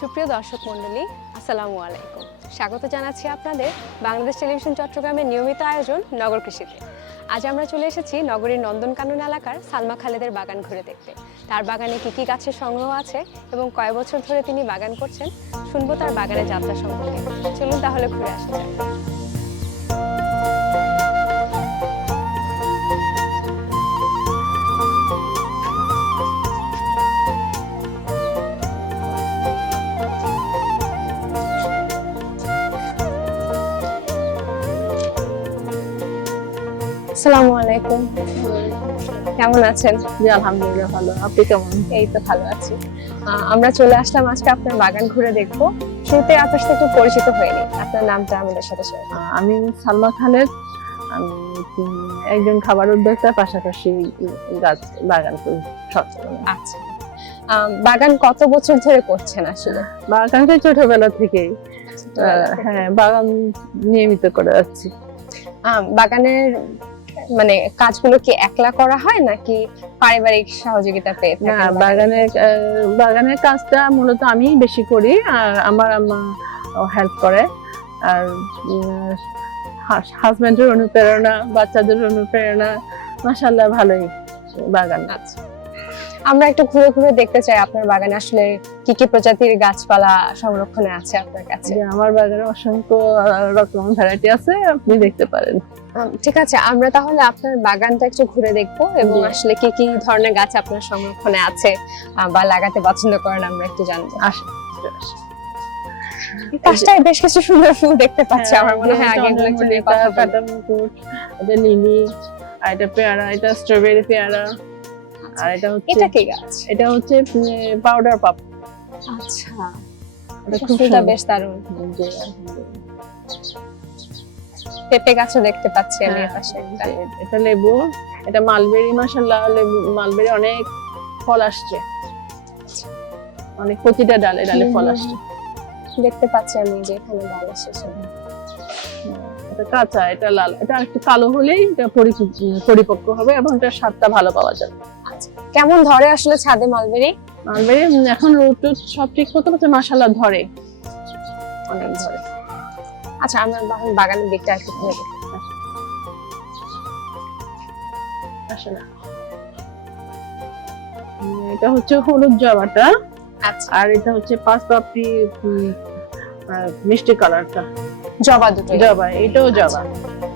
সুপ্রিয় দর্শক মণ্ডলী, আসসালামু আলাইকুম। স্বাগত জানাচ্ছি আপনাদের বাংলাদেশ টেলিভিশন চট্টগ্রামের নিয়মিত আয়োজন নগর কৃষিতে। আজ আমরা চলে এসেছি নগরীর নন্দনকানন এলাকার সালমা খালেদের বাগান ঘুরে দেখতে। তার বাগানে কি কি গাছের সংগ্রহ আছে এবং কয় বছর ধরে তিনি বাগান করছেন, শুনব তার বাগানের যাত্রা সম্পর্কে। চলুন তাহলে ঘুরে আসা যাক। আসসালামু আলাইকুম। কেমন আছেন? জি আলহামদুলিল্লাহ ভালো। আপনি কেমন? এই তো ভালো আছি। আমরা চলে আসলাম আজকে আপনার বাগান ঘুরে দেখব। শুরুতে আপনার সাথে একটু পরিচিত হয়নি। আপনার নামটা আমাদের সাথে আমি সালমা খালেদ আমি একজন খাবার উদ্যোক্তা পাশাপাশি গাছ বাগান করি সচেতন আচ্ছা। বাগান কত বছর ধরে করছেন আসলে? বাগানটা ছোটবেলা থেকেই। হ্যাঁ বাগান নিয়মিত করে যাচ্ছি বাগানের মানে কাজগুলো কি একলা করা হয় নাকি পারিবারিক সহযোগিতা পেয়ে না বাগানের বাগানের কাজটা মূলত আমি বেশি করি আর আমার আম্মা হেল্প করে। আর হাজবেন্ডের অনুপ্রেরণা বাচ্চাদের অনুপ্রেরণা মাসাল্লাহ ভালোই বাগান। আচ্ছা। আমরা একটু ঘুরে ঘুরে দেখতে চাই আপনার বাগানে আসলে কি কি প্রজাতির গাছপালা সংরক্ষণে আছে আপনার কাছে? আমার বাগানে অসংখ্য রকম ভ্যারাইটি আছে আপনি দেখতে পারেন। ঠিক আছে আমরা তাহলে আপনার বাগানটা একটু ঘুরে দেখব এবং আসলে কি কি ধরনের গাছ আপনার সংরক্ষণে আছে বা লাগাতে পছন্দ করেন আমরা একটু জানব। আসেন গাছটায় বেশ কিছু সুন্দর ফুল দেখতে পাচ্ছি হ্যাঁ, আমার মনে হয় আগে এগুলো একটু নিয়ে কথা বলি। লিলি আর এটা পেয়ারা এটা স্ট্রবেরি পেয়ারা। আর এটা হচ্ছে এটা কি গাছ? এটা হচ্ছে পাউডার পাপ আচ্ছা। এটা ফুলটা বেশ দারুণ। পেঁপে গাছও দেখতে পাচ্ছি আমি হ্যাঁ, এটা লেবু এটা মালবেরি মাসাল্লাহ লেবু মালবেরি অনেক ফল আসছে। অনেক প্রতিটা ডালে ডালে ফল আসছে। দেখতে পাচ্ছি আমি যে এখানে ডাল এসেছে। এটা কাঁচা এটা লাল এটা একটু কালো হলেই এটা পরি- পরিপক্ক হবে এবং এটার স্বাদটা ভালো পাওয়া যাবে। কেমন ধরে আসলে ছাদে মালবেরি? মালবেরি এখন রোদ সব ঠিক মতো হচ্ছে মাসাল্লাহ ধরে। অনেক ধরে। আচ্ছা আমার বাগান- বাগানের দিকটা একটু ঘুরে। আসলে এটা হচ্ছে হলুদ জবাটা। আচ্ছা। আর এটা হচ্ছে পাঁচ পাপড়ি মিষ্টি কালারটা। জবা দুটো জবা এটাও জবা।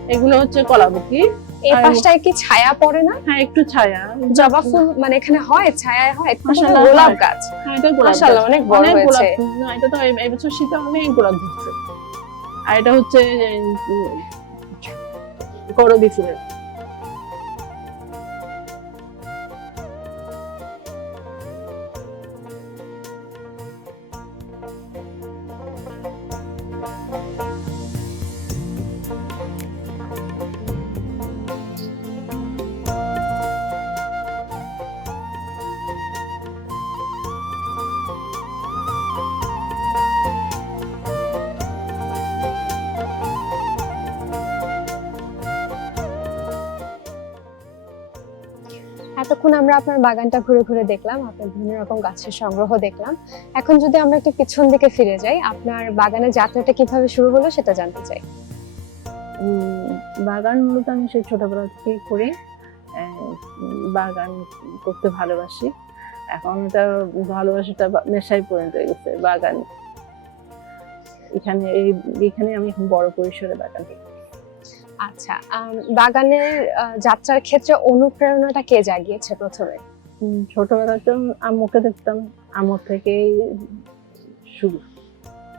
এগুলো হচ্ছে কলাবুকি এই পাশটায় কি ছায়া পড়ে না? হ্যাঁ একটু ছায়া। জবা ফুল মানে এখানে হয় ছায়ায় হয় মাশাআল্লাহ, গোলাপ গাছ। হ্যাঁ এটা গোলাপ মাশাআল্লাহ গাছ। অনেক বড় হয়েছে। না, এটা তো এই- বছর শীতে অনেক গোলাপ ধরছে। আর এটা হচ্ছে করবি ফুলের। এতক্ষণ আমরা আপনার বাগানটা ঘুরে ঘুরে দেখলাম, আপনার বিভিন্ন রকম গাছের সংগ্রহ দেখলাম। এখন যদি আমরা একটু পিছন দিকে ফিরে যাই, আপনার বাগানের যাত্রাটা কীভাবে শুরু হলো সেটা জানতে চাই। বাগান মূলত আমি সেই ছোটবেলা থেকেই করি। বাগান করতে ভালোবাসি। এখন এটা ভালোবাসাটা নেশায় পরিণত হয়ে গেছে বাগান। এখানে এই, এখানে আমি বড় পরিসরে বাগান করি। আচ্ছা বাগানের যাত্রার ক্ষেত্রে অনুপ্রেরণাটা কে জাগিয়েছে প্রথমে? উম, ছোটবেলাতে আম্মুকে দেখতাম। আম্মুর থেকেই শুরু।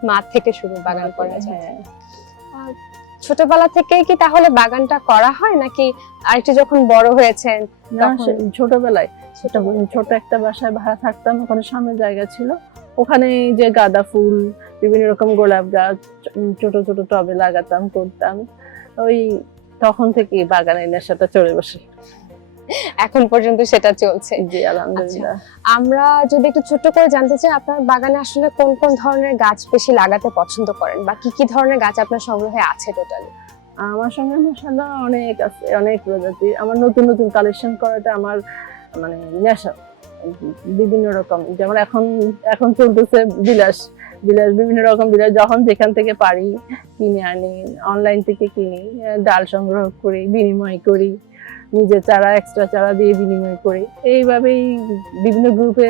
মা থেকে শুরু বাগান করা যায় হ্যাঁ। ছোটবেলা থেকেই কি তাহলে বাগানটা করা হয় নাকি আরেকটু যখন বড় হয়েছেন ছোটবেলায় ছোট ছোট একটা বাসায় ভাড়া থাকতাম ওখানে সামনে জায়গা ছিল। ওখানে যে গাঁদা ফুল বিভিন্ন রকম গোলাপ গাছ ছোট ছোট টবে লাগাতাম করতাম। ওই তখন থেকে বাগানের নেশাটা চলে বসে। এখন পর্যন্ত সেটা চলছে। জি আলহামদুলিল্লাহ। আমরা যদি একটু ছোট্ট করে জানতে চাই আপনার বাগানে আসলে কোন কোন ধরনের গাছ বেশি লাগাতে পছন্দ করেন বা কি কি ধরনের গাছ আপনার সংগ্রহে আছে টোটালি আমার সঙ্গে মশালা অনেক আছে অনেক প্রজাতির আমার নতুন নতুন কালেকশন করাটা আমার মানে নেশা। বিভিন্ন রকম। যেমন এখন এখন চলতেছে বিলাস। বিলাস, বিভিন্ন রকম বিলাস, যখন যেখান থেকে পারি কিনে আনি অনলাইন থেকে কিনি ডাল সংগ্রহ করি, বিনিময় করি, নিজের চারা এক্সট্রা চারা দিয়ে বিনিময় করি। এইভাবেই বিভিন্ন গ্রুপে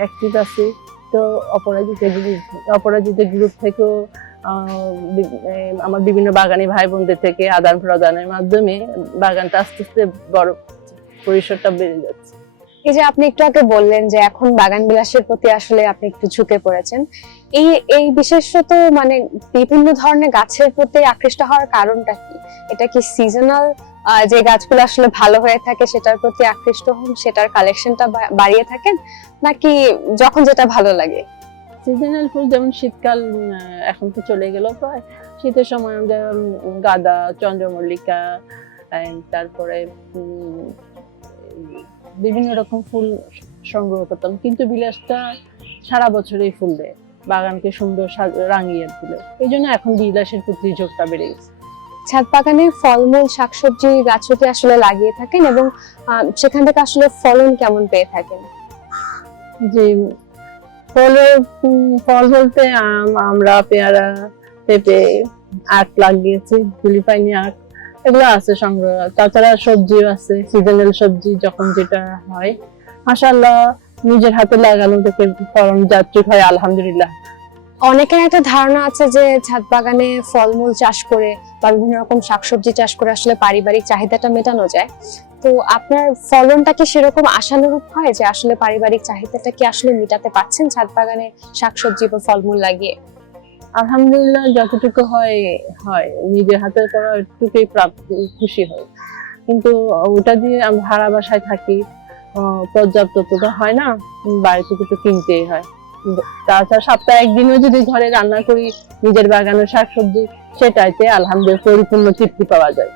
অ্যাক্টিভ আছি। তো অপরাজিতা গ্রুপ অপরাজিতা গ্রুপ থেকেও আমার বিভিন্ন বাগানি ভাই বোনদের থেকে আদান প্রদানের মাধ্যমে বাগানটা আস্তে আস্তে বড় পরিসরটা বেড়ে যাচ্ছে। এই যে আপনি একটু আগে বললেন যে এখন বাগান বিলাসের প্রতি আসলে আপনি একটু ঝুঁকে পড়েছেন এই এই বিশেষত মানে বিভিন্ন ধরনের গাছের প্রতি আকৃষ্ট হওয়ার কারণটা কি? এটা কি সিজনাল যে গাছগুলো আসলে ভালো হয়ে থাকে সেটার প্রতি আকৃষ্ট হন সেটার কালেকশনটা বাড়িয়ে থাকেন নাকি যখন যেটা ভালো লাগে? সিজনাল ফুল যেমন শীতকাল এখন তো চলে গেল প্রায়। শীতের সময় উম, গাঁদা চন্দ্রমল্লিকা তারপরে বিভিন্ন রকম ফুল সংগ্রহ করতাম। কিন্তু বিলাসটা সারা বছরই ফুল দেয়। বাগানকে সুন্দর রাঙিয়ে তুলে। এই জন্য এখন বিলাসের প্রতি ঝোঁকটা বেড়ে গেছে। ছাদ বাগানে ফলমূল শাকসবজি গাছও কি আসলে লাগিয়ে থাকেন এবং সেখান থেকে আসলে ফলন কেমন পেয়ে থাকেন? যে ফলের ফল বলতে আম আমরা পেয়ারা পেঁপে আখ লাগিয়েছি। জুলিপাইনি আখ। এগুলো আছে সংগ্রহ। তাছাড়া সবজিও আছে সিজনাল সবজি যখন যেটা হয়। মাশাল্লাহ নিজের হাতে লাগানো থেকে ফলন যাত্রী হয়, আলহামদুলিল্লাহ। অনেকের একটা ধারণা আছে যে ছাদ বাগানে ফলমূল চাষ করে বা বিভিন্ন রকম শাকসবজি চাষ করে আসলে পারিবারিক চাহিদাটা মেটানো যায়। তো আপনার ফলনটা কি সেরকম আশানুরূপ হয় যে আসলে পারিবারিক চাহিদাটা কি আসলে মেটাতে পারছেন ছাদ বাগানে শাকসবজি বা ফলমূল লাগিয়ে? আলহামদুলিল্লাহ যতটুকু হয় হয়। নিজের হাতে করা একটুকুই খুশি হয় কিন্তু ওটা দিয়ে আমি ভাড়া বাসায় থাকি পর্যাপ্ত তো হয় না বাড়ি থেকে কিনতেই হয়। তাছাড়া সপ্তাহে একদিনও যদি ঘরে রান্না করি, নিজের বাগানের শাকসবজি সেটাইতে আলহামদুলিল্লাহ পরিপূর্ণ তৃপ্তি পাওয়া যায়।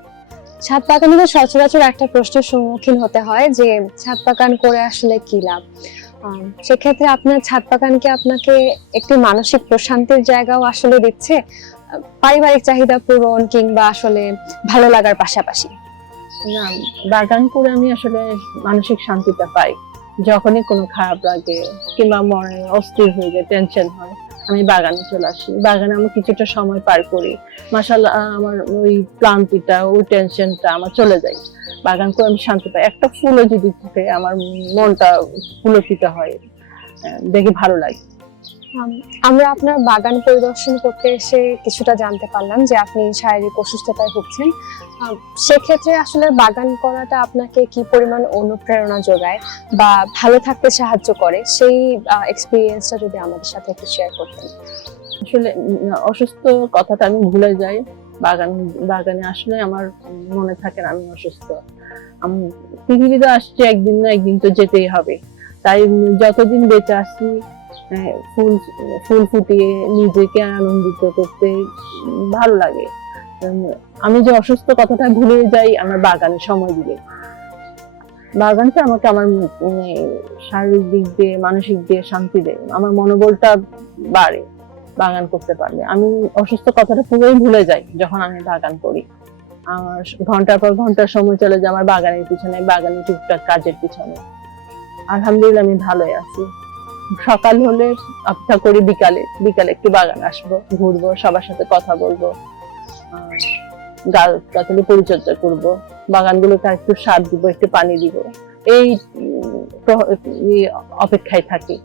ছাদ বাগানে তো সচরাচর একটা প্রশ্নের সম্মুখীন হতে হয় যে, ছাদ বাগান করে আসলে কি লাভ? সেক্ষেত্রে আপনার ছাদ বাগানকে আপনাকে একটি মানসিক প্রশান্তির জায়গাও আসলে দিচ্ছে? পারিবারিক চাহিদা পূরণ কিংবা আসলে ভালো লাগার পাশাপাশি? না, বাগান করে আমি আসলে মানসিক শান্তিটা পাই। যখনই কোনো খারাপ লাগে কিংবা মনে অস্থির হয়ে যায় টেনশন হয়। আমি বাগানে চলে আসি। বাগানে আমি কিছুটা সময় পার করি। মাসাল্লাহ আমার ওই ক্লান্তিটা, ওই টেনশনটা আমার চলে যায়। বাগান করে আমি শান্তি পাই। একটা ফুলও যদি ফুটে আমার মনটা ফুলকিত হয়। দেখে ভালো লাগে। আমরা আপনার বাগান পরিদর্শন করতে এসে কিছুটা জানতে পারলাম যে আপনি শারীরিক অসুস্থতায় ভুগছেন। সেক্ষেত্রে আসলে বাগান করাটা আপনাকে কি পরিমাণ অনুপ্রেরণা যোগায় বা ভালো থাকতে সাহায্য করে, সেই এক্সপিরিয়েন্সটা যদি আমাদের সাথে একটু শেয়ার করতেন। আসলে অসুস্থ কথাটা আমি ভুলে যাই। বাগান, বাগানে আসলে আমার মনে থাকে না আমি অসুস্থ। পৃথিবীতে আসছি একদিন না একদিন তো যেতেই হবে। তাই যতদিন বেঁচে আসি ফুল ফুল ফুটিয়ে নিজেকে আনন্দিত করতে ভালো লাগে। আমি যে অসুস্থ কথাটা ভুলে যাই, আমার বাগানে সময় দিলে। বাগানটা আমাকে আমার শারীরিক দিক দিয়ে, মানসিক দিয়ে শান্তি দেয়। আমার মনোবলটা বাড়ে বাগান করতে পারলে। আমি অসুস্থ কথাটা পুরোই ভুলে যাই যখন আমি বাগান করি। আমার ঘণ্টার পর ঘণ্টার সময় চলে যায় আমার বাগানের পিছনে, বাগানের টুকটাক কাজের পিছনে। আলহামদুলিল্লাহ আমি ভালোই আছি। সকাল হলে অপেক্ষা করি বিকালে। বিকালে একটু বাগান আসব, ঘুরবো, সবার সাথে কথা বলব গাছ গাছালি পরিচর্যা করব। বাগানগুলোকে একটু সার দিব, একটু পানি দিব। এই অপেক্ষায় থাকি।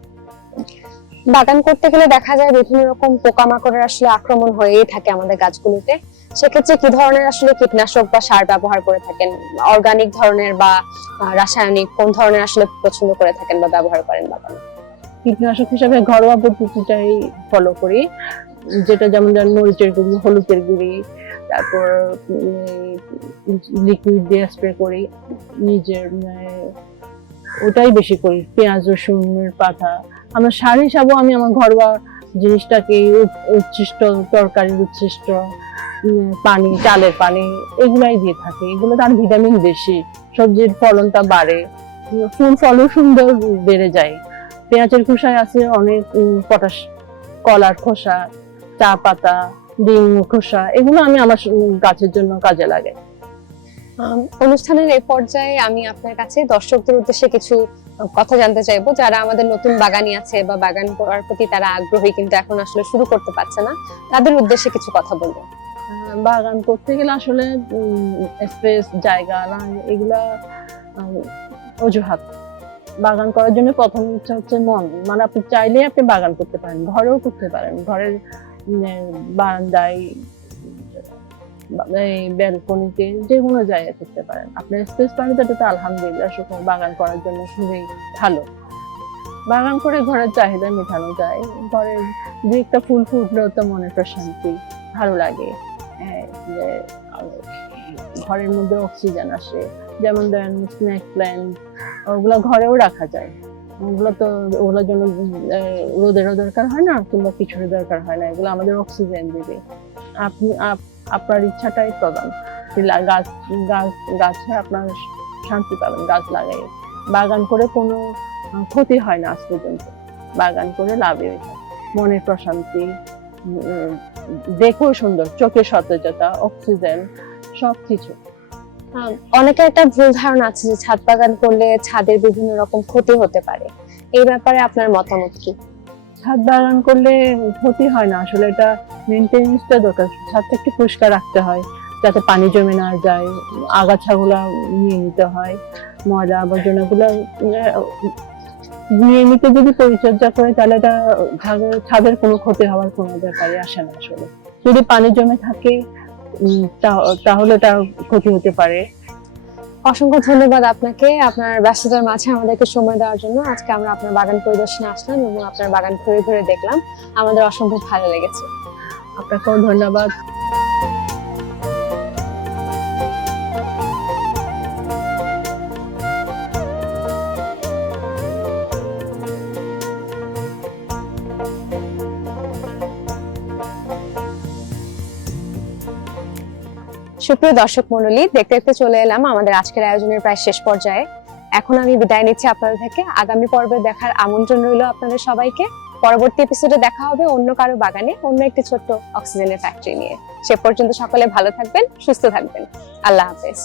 বাগান করতে গেলে দেখা যায় বিভিন্ন রকম পোকামাকড়ের আসলে আক্রমণ হয়েই থাকে আমাদের গাছগুলোতে। সেক্ষেত্রে কি ধরনের আসলে কীটনাশক বা সার ব্যবহার করে থাকেন? অর্গানিক ধরনের বা রাসায়নিক কোন ধরনের আসলে পছন্দ করে থাকেন বা ব্যবহার করেন বাগানে? কীটনাশক হিসাবে ঘরোয়া পদ্ধতিটাই ফলো করি। যেটা যেমন ধরেন মরিচের গুঁড়ি, হলুদের গুঁড়ি, তারপর লিকুইড দিয়ে স্প্রে করি। নিজের ওটাই বেশি করি, পেঁয়াজ রসুনের পাতা। আমার সার হিসাবেও আমি আমার ঘরোয়া জিনিসটাকে উচ্ছিষ্ট তরকারির উচ্ছিষ্ট পানি, চালের পানি এগুলাই দিয়ে থাকি। এগুলো তার ভিটামিন বেশি, সবজির ফলনটা বাড়ে। ফুল ফলও সুন্দর বেড়ে যায়। পেঁয়াজের খোসায় আছে অনেক পটাশ কলার খোসা চা পাতা ডিম খোসা এগুলো আমি আমার গাছের জন্য কাজে লাগে। অনুষ্ঠানের এই পর্যায়ে আমি আপনার কাছে দর্শকদের উদ্দেশ্যে কিছু কথা জানতে চাইব। যারা আমাদের নতুন বাগানি আছে বা বাগান করার প্রতি তারা আগ্রহী কিন্তু এখন আসলে শুরু করতে পারছে না তাদের উদ্দেশ্যে কিছু কথা বলব। বাগান করতে গেলে আসলে স্পেস জায়গা না এগুলা অজুহাত। বাগান করার জন্য প্রথম ইচ্ছা হচ্ছে মন। মানে আপনি চাইলেই আপনি বাগান করতে পারেন, ঘরেও করতে পারেন। ঘরের বারান্দায় ব্যালকনিতে যে কোনো জায়গায় করতে পারেন। আপনার স্পেস পাবেন তো এটা আলহামদুলিল্লাহ সুতরাং বাগান করার জন্য খুবই ভালো। বাগান করে ঘরের চাহিদা মেটানো যায়। ঘরের দু একটা ফুল ফুটলেও তো মনে প্রশান্তি ভালো লাগে। ঘরের মধ্যে অক্সিজেন আসে। যেমন ধরেন স্নেক প্ল্যান্ট ওগুলো ঘরেও রাখা যায়। ওগুলো তো ওগুলোর জন্য রোদেরও দরকার হয় না কিংবা কিছুরও দরকার হয় না এগুলো আমাদের অক্সিজেন দেবে। আপনি আপ- আপনার ইচ্ছাটাই প্রধান গাছ গাছ গাছে আপনার শান্তি পাবেন গাছ লাগাই বাগান করে কোনো ক্ষতি হয় না আজ পর্যন্ত। বাগান করে লাভে মনের প্রশান্তি দেখেও সুন্দর চোখের সতেজতা অক্সিজেন সবকিছু। আহ, অনেকের একটা ভুল ধারণা আছে যে ছাদ বাগান করলে ছাদের বিভিন্ন রকম ক্ষতি হতে পারে। এই ব্যাপারে আপনার মতামত কি? ছাদ বাগান করলে ক্ষতি হয় না, আসলে এটা মেনটেন্সটা দরকার। ছাদটা একটু পরিষ্কার রাখতে হয়, যাতে পানি জমে না যায়, আগাছাগুলা নিয়ে নিতে হয়, ময়লা আবর্জনাগুলো নিয়মিত যদি পরিচর্যা করে, তাহলে এটা ছাদের- কোনো ক্ষতি হওয়ার কোনো ব্যাপারে আসে না আসলে। যদি পানি জমে থাকে তাহলে তার ক্ষতি হতে পারে। অসংখ্য ধন্যবাদ আপনাকে। আপনার ব্যস্ততার মাঝে আমাদেরকে সময় দেওয়ার জন্য। আজকে আমরা আপনার বাগান পরিদর্শনে আসলাম এবং আপনার বাগান ঘুরে ঘুরে দেখলাম। আমাদের অসংখ্য ভালো লেগেছে। আপনাকেও ধন্যবাদ। সুপ্রিয় দর্শক মন্ডলী দেখতে দেখতে চলে এলাম আমাদের আজকের আয়োজনের প্রায় শেষ পর্যায়ে। এখন আমি বিদায় নিচ্ছি আপনাদের থেকে। আগামী পর্বে দেখার আমন্ত্রণ রইল আপনাদের সবাইকে। পরবর্তী এপিসোডে দেখা হবে অন্য কারও বাগানে, অন্য একটি ছোট্ট অক্সিজেনের ফ্যাক্টরি নিয়ে। সে পর্যন্ত সকলে ভালো থাকবেন, সুস্থ থাকবেন। আল্লাহ হাফেজ।